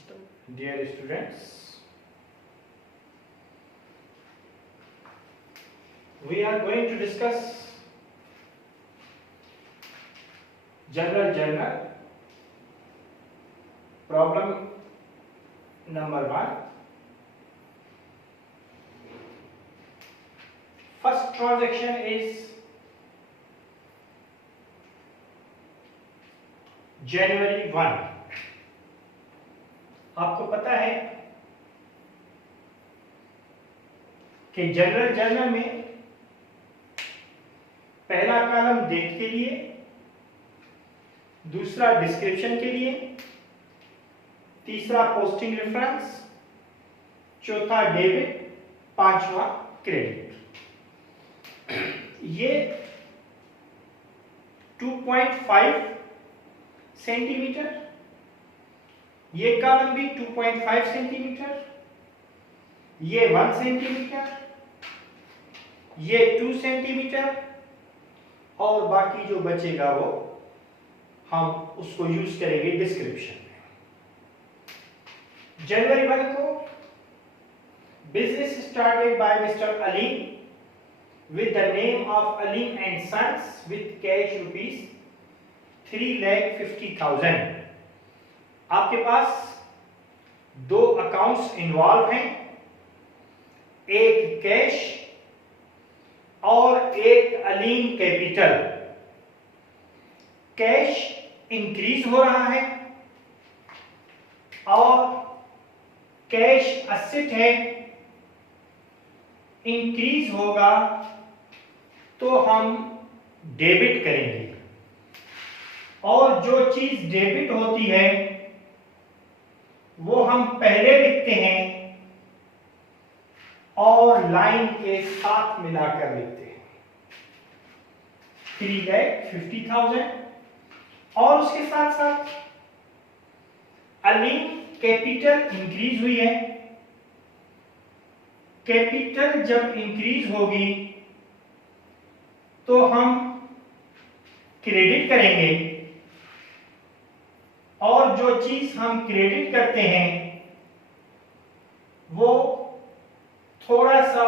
Dear students, we are going to discuss General Journal problem number 1. First transaction is January 1. आपको पता है कि general journal में पहला कॉलम डेट के लिए, दूसरा डिस्क्रिप्शन के लिए, तीसरा पोस्टिंग रेफरेंस, चौथा डेबिट, पांचवा क्रेडिट। ये 2.5 सेंटीमीटर, ये कॉलम भी 2.5 सेंटीमीटर, ये 1 सेंटीमीटर, ये 2 सेंटीमीटर और बाकी जो बचेगा वो हम उसको यूज करेंगे डिस्क्रिप्शन में। जनवरी 1 को business started by mister Aleem with the name of Aleem and sons with cash rupees 3,50,000। आपके पास दो अकाउंट्स इन्वॉल्व हैं, एक कैश और एक अलीम कैपिटल। कैश इंक्रीज हो रहा है और कैश एसेट है, इंक्रीज होगा तो हम डेबिट करेंगे और जो चीज डेबिट होती है वो हम पहले लिखते हैं और लाइन के साथ मिलाकर लिखते हैं 3,50,000। और उसके साथ साथ अलीम कैपिटल इंक्रीज हुई है। कैपिटल जब इंक्रीज होगी तो हम क्रेडिट करेंगे और जो चीज हम क्रेडिट करते हैं वो थोड़ा सा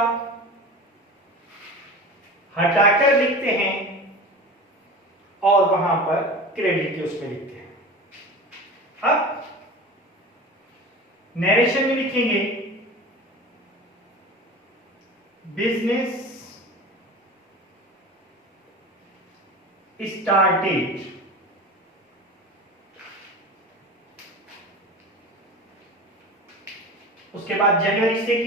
हटाकर लिखते हैं और वहां पर क्रेडिट के उसमें लिखते हैं। अब नरेशन में लिखेंगे बिजनेस स्टार्टेड, उसके बाद जनवरी 2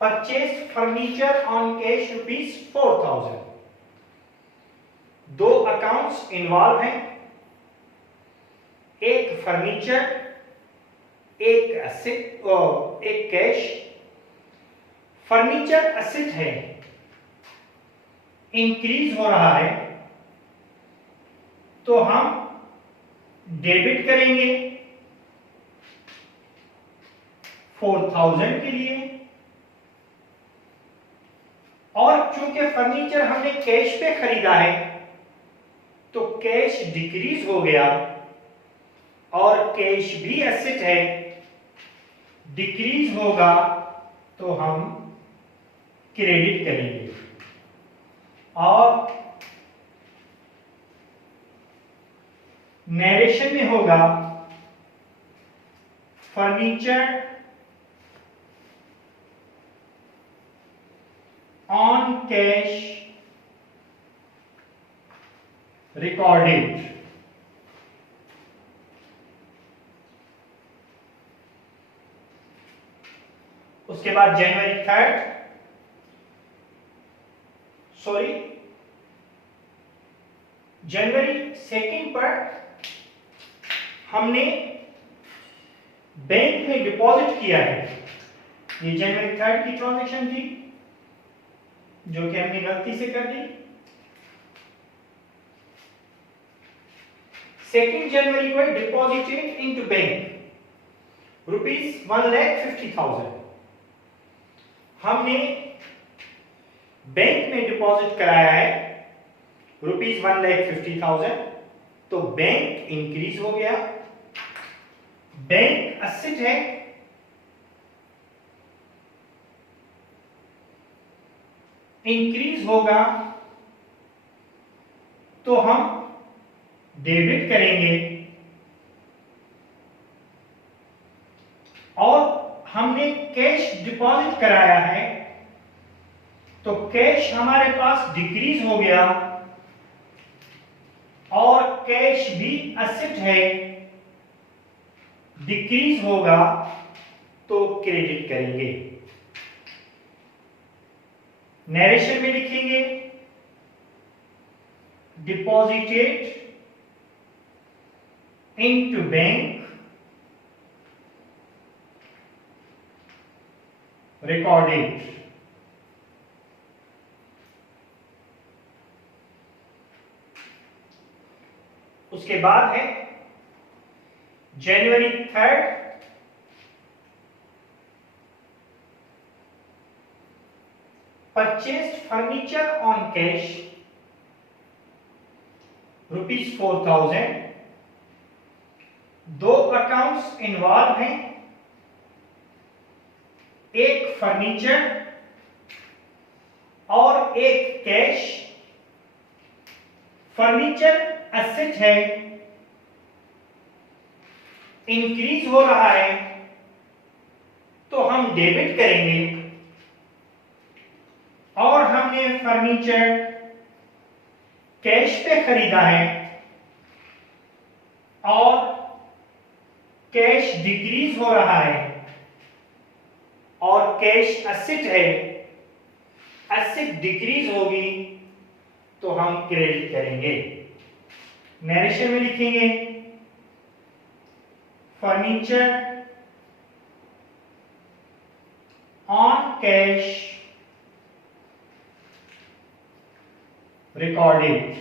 purchase furniture on cash rupees 4,000। दो अकाउंट्स इन्वॉल्व हैं, एक फर्नीचर, एक एसेट और एक कैश। फर्नीचर एसेट है, इंक्रीज हो रहा है तो हम डेबिट करेंगे 4,000 के लिए। और चूंकि फर्नीचर हमने कैश पे खरीदा है तो कैश डिक्रीज हो गया और कैश भी एसेट है, डिक्रीज होगा तो हम क्रेडिट करेंगे। और नरेशन में होगा फर्नीचर ऑन कैश रिकॉर्डेड। उसके बाद जनवरी 2 पर हमने बैंक में डिपॉजिट किया है। ये जनवरी 3 की ट्रांजैक्शन थी जो कि हमने गलती से कर दी। 2 जनवरी को डिपॉजिटेड इनटू बैंक रुपीज 1,50,000। हमने बैंक में डिपॉजिट कराया है रुपीज 1,50,000 तो बैंक इंक्रीज हो गया, बैंक एसेट है, इंक्रीज होगा तो हम डेबिट करेंगे, और हमने कैश डिपॉजिट कराया है तो कैश हमारे पास डिक्रीज हो गया, और कैश भी एसेट है, डिक्रीज होगा तो क्रेडिट करेंगे। नरेशन में लिखेंगे डिपॉजिटेड इनटू बैंक, रिकॉर्डेड। उसके बाद है जनवरी 3rd, purchased furniture on cash ₹4,000। दो अकाउंट्स इन्वॉल्व हैं, एक फर्नीचर और एक कैश। फर्नीचर एसेट है, इंक्रीज हो रहा है तो हम डेबिट करेंगे, और हमने फर्नीचर कैश पे खरीदा है और कैश डिक्रीज हो रहा है और कैश एसेट है, एसेट डिक्रीज होगी तो हम क्रेडिट करेंगे। नरेशन में लिखेंगे furniture on cash recorded.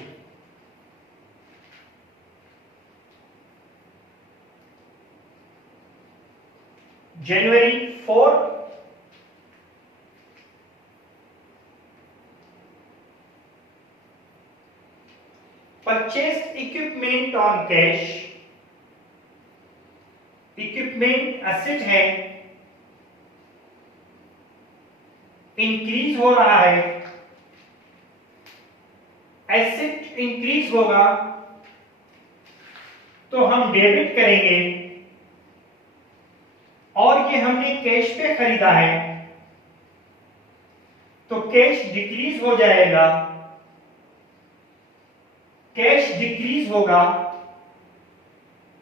January 4, purchased equipment on cash. Equipment asset है, इंक्रीज हो रहा है, एसेट इंक्रीज होगा तो हम डेबिट करेंगे, और ये हमने कैश पे खरीदा है तो कैश डिक्रीज हो जाएगा, कैश डिक्रीज होगा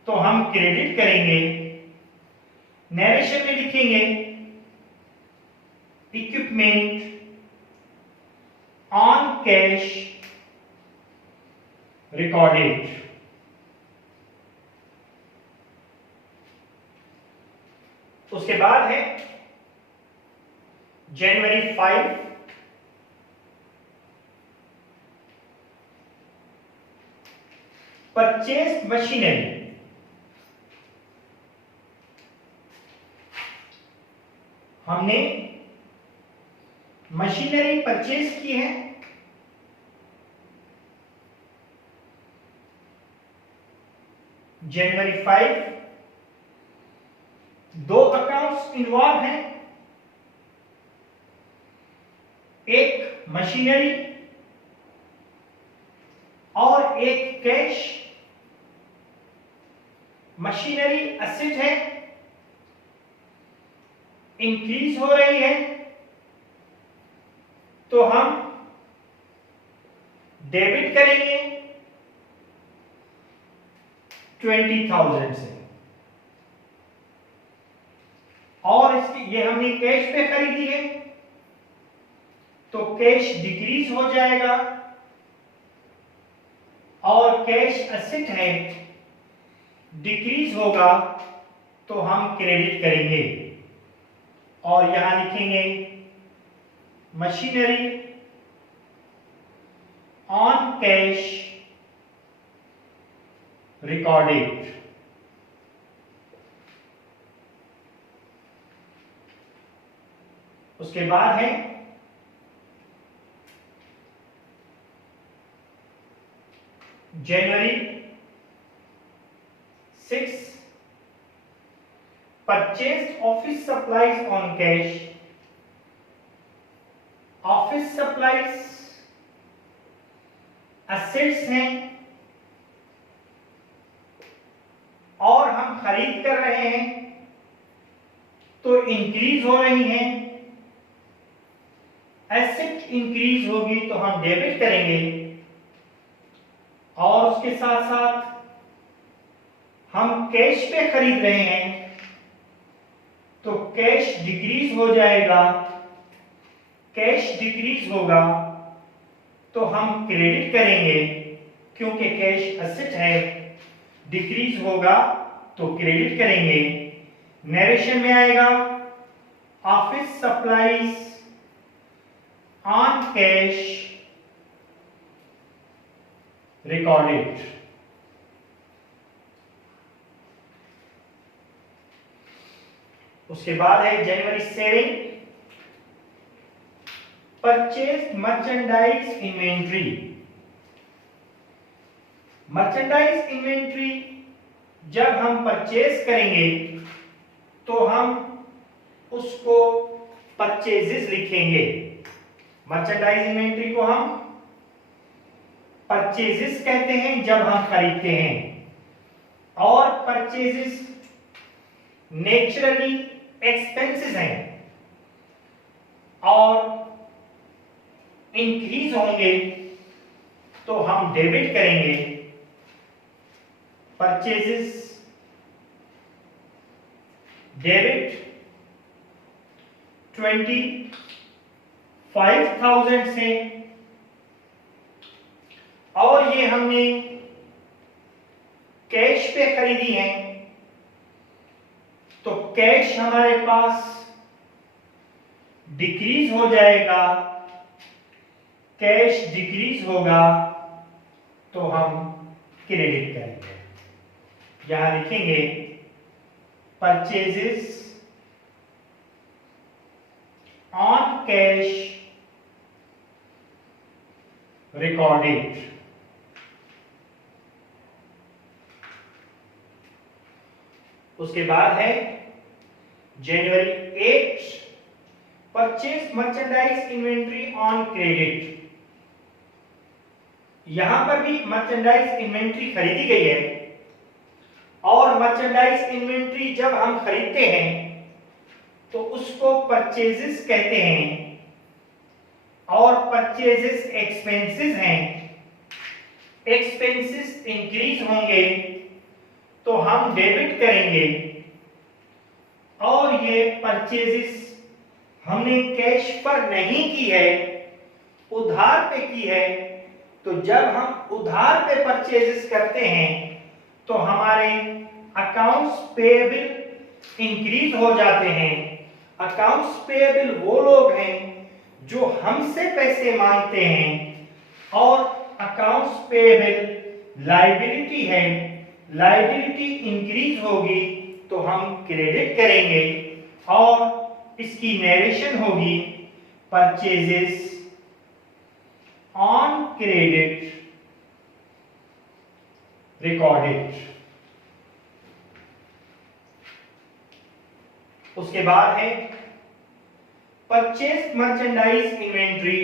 तो हम क्रेडिट करेंगे। नरेशन में लिखेंगे इक्विपमेंट ऑन कैश रिकॉर्डेड। उसके बाद है जनवरी 5, परचेस्ड मशीनरी। हमने मशीनरी परचेज की है, जनवरी 5। दो अकाउंट्स इन्वॉल्व हैं, एक मशीनरी और एक कैश। मशीनरी एसेट है, इंक्रीज हो रही है तो हम डेबिट करेंगे 20,000 से, और इसकी ये हमने कैश पे खरीदी है तो कैश डिक्रीज हो जाएगा, और कैश एसेट है, डिक्रीज होगा तो हम क्रेडिट करेंगे, और यहां लिखेंगे मशीनरी ऑन कैश रिकॉर्डेड। उसके बाद है जनवरी purchase office supplies on cash, office supplies assets हैं और हम खरीद कर रहे हैं तो इंक्रीज हो रही हैं। एसेट इंक्रीज होगी तो हम डेबिट करेंगे और उसके साथ साथ हम कैश पे खरीद रहे हैं तो कैश डिक्रीज हो जाएगा। कैश डिक्रीज होगा तो हम क्रेडिट करेंगे क्योंकि कैश एसेट है, डिक्रीज होगा तो क्रेडिट करेंगे। नरेशन में आएगा office supplies on cash recorded. उसके बाद है जनवरी saving, purchase merchandise inventory. Merchandise inventory जब हम परचेज करेंगे तो हम उसको परचेजेस लिखेंगे। मर्चेंडाइज इन्वेंट्री को हम परचेजेस कहते हैं जब हम खरीदते हैं, और परचेजेस नेचुरली एक्सपेंसेस हैं और इंक्रीज होंगे तो हम डेबिट करेंगे। परचेजेस डेबिट 25,000 से, और ये हमने कैश पे खरीदी है तो कैश हमारे पास डिक्रीज हो जाएगा। कैश डिक्रीज होगा तो हम क्रेडिट करेंगे। यहां लिखेंगे परचेजेस ऑन कैश रिकॉर्डेड। उसके बाद है जनवरी 8, purchase merchandise inventory on credit. यहां पर भी मर्चेंडाइज इन्वेंट्री खरीदी गई है, और मर्चेंडाइज इन्वेंट्री जब हम खरीदते हैं तो उसको परचेजेस कहते हैं, और परचेजेस एक्सपेंसेस हैं। एक्सपेंसेस इंक्रीज होंगे तो हम डेबिट करेंगे, और ये परचेजेस हमने कैश पर नहीं की है, उधार पे की है। तो जब हम उधार पे परचेजेस करते हैं तो हमारे अकाउंट्स पेएबल इंक्रीज हो जाते हैं। अकाउंट्स पेएबल वो लोग हैं जो हमसे पैसे मांगते हैं, और अकाउंट्स पेएबल लायबिलिटी है। लायबिलिटी इंक्रीज होगी तो हम क्रेडिट करेंगे, और इसकी नरेशन होगी परचेजेस ऑन क्रेडिट रिकॉर्डेड। उसके बाद है purchase merchandise inventory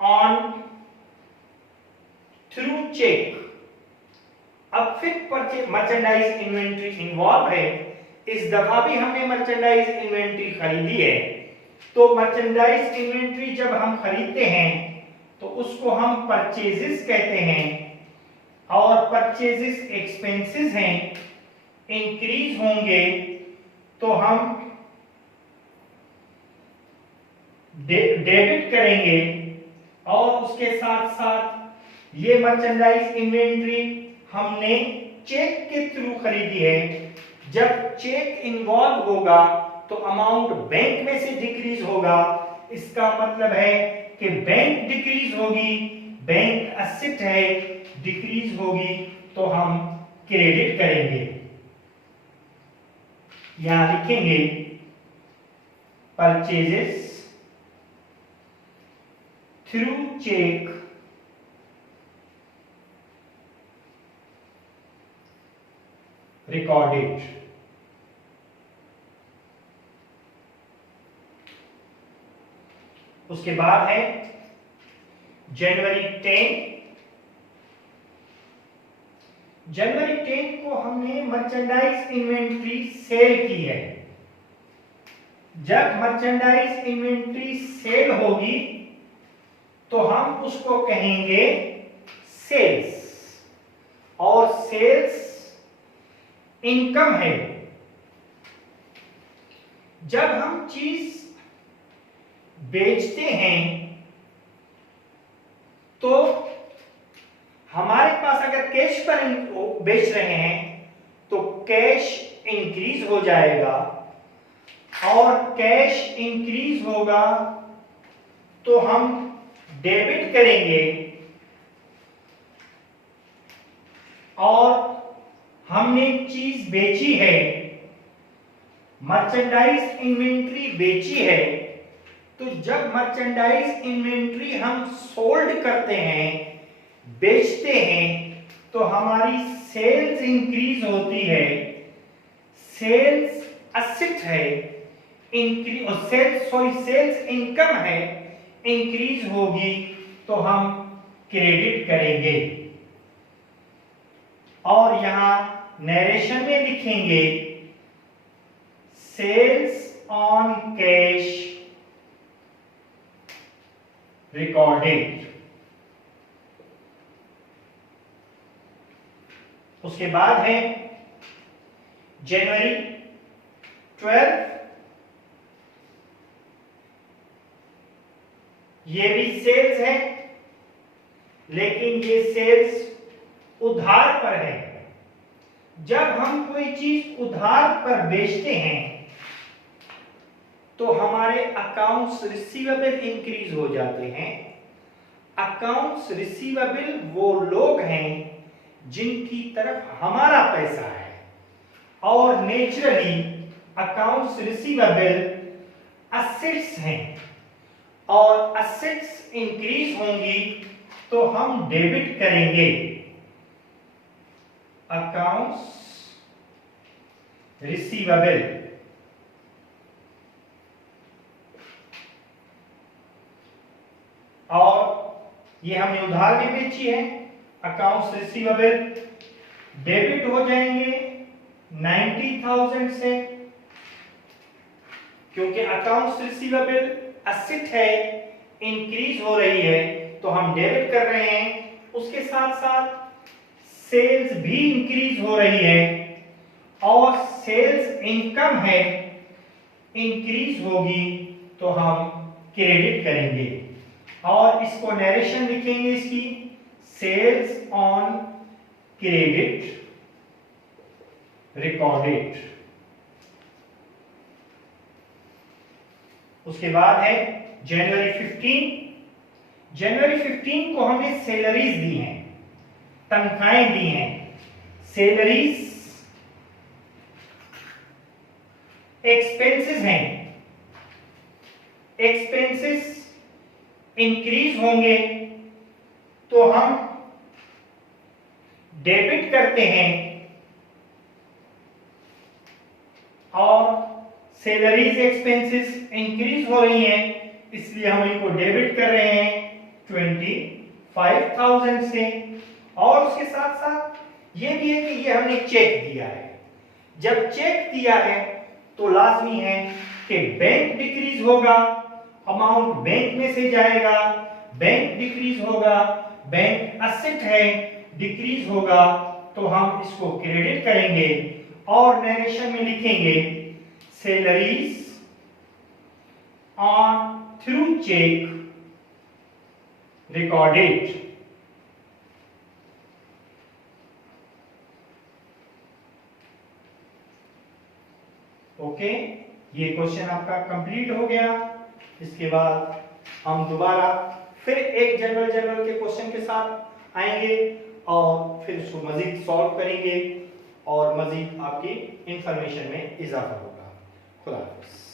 on through cheque. अब फिर परचेज मर्चेंडाइज इन्वेंट्री इन्वॉल्व है। इस दफा भी हमने मर्चेंडाइज इन्वेंट्री खरीदी है, तो मर्चेंडाइज इन्वेंट्री जब हम खरीदते हैं तो उसको हम परचेजेस कहते हैं, और परचेजेस एक्सपेंसेस हैं, इंक्रीज होंगे तो हम डेबिट करेंगे, और उसके साथ साथ ये मर्चेंडाइज इन्वेंट्री हमने चेक के थ्रू खरीदी है। जब चेक इन्वॉल्व होगा तो अमाउंट बैंक में से डिक्रीज होगा। इसका मतलब है कि बैंक डिक्रीज होगी, बैंक एसेट है, डिक्रीज होगी तो हम क्रेडिट करेंगे। यहां लिखेंगे परचेजेस थ्रू चेक रिकॉर्डेड। उसके बाद है जनवरी 10। जनवरी 10 को हमने मर्चेंडाइज इन्वेंट्री सेल की है। जब मर्चेंडाइज इन्वेंट्री सेल होगी तो हम उसको कहेंगे सेल्स, और सेल्स इनकम है। जब हम चीज बेचते हैं तो हमारे पास अगर कैश पर बेच रहे हैं तो कैश इंक्रीज हो जाएगा, और कैश इंक्रीज होगा तो हम डेबिट करेंगे, और हमने चीज बेची है, मर्चेंडाइज इन्वेंट्री बेची है, तो जब मर्चेंडाइज इन्वेंट्री हम सोल्ड करते हैं, बेचते हैं, तो हमारी सेल्स इंक्रीज होती है। सेल्स असेट है, इंक्रीज, और सेल्स इनकम है, इंक्रीज होगी तो हम क्रेडिट करेंगे। और यहां नरेशन में लिखेंगे सेल्स ऑन कैश रिकॉर्डेड। उसके बाद है जनवरी 12। ये भी सेल्स है, लेकिन ये सेल्स उधार पर है। जब हम कोई चीज उधार पर बेचते हैं तो हमारे अकाउंट्स रिसीवेबल इंक्रीज हो जाते हैं। अकाउंट्स रिसीवेबल वो लोग हैं जिनकी तरफ हमारा पैसा है, और नेचुरली अकाउंट्स रिसीवेबल असेट्स हैं, और असेट्स इंक्रीज होंगी तो हम डेबिट करेंगे। अकाउंट्स रिसीवेबल, और ये हमने उधार में बेची है, अकाउंट्स रिसीवेबल डेबिट हो जाएंगे 90,000 से, क्योंकि अकाउंट्स रिसीवेबल असेट है, इंक्रीज हो रही है तो हम डेबिट कर रहे हैं। उसके साथ साथ सेल्स भी इंक्रीज हो रही है, और सेल्स इनकम है, इंक्रीज होगी तो हम क्रेडिट करेंगे। और इसको नरेशन लिखेंगे इसकी सेल्स ऑन क्रेडिट रिकॉर्डेड। उसके बाद है जनवरी 15। जनवरी 15 को हमने सैलरीज दी हैं, तनख्वाहें दी हैं। सैलरीज एक्सपेंसेस हैं, एक्सपेंसेस इंक्रीज होंगे तो हम डेबिट करते हैं, और सैलरीज एक्सपेंसेस इंक्रीज हो रही हैं इसलिए हम इनको डेबिट कर रहे हैं 25,000 से। और उसके साथ साथ ये भी है कि ये हमने चेक दिया है। जब चेक दिया है तो लाजमी है कि बैंक डिक्रीज होगा, अमाउंट बैंक में से जाएगा, बैंक डिक्रीज होगा, बैंक असेट है, डिक्रीज होगा तो हम इसको क्रेडिट करेंगे। और नरेशन में लिखेंगे salaries on through cheque recorded. Okay, ये क्वेश्चन आपका कंप्लीट हो गया। इसके बाद हम दोबारा फिर एक जनरल के क्वेश्चन के साथ आएंगे और फिर उसको मजीद सॉल्व करेंगे और मजीद आपकी इंफॉर्मेशन में इजाफा होगा। खुदा हाफिज़।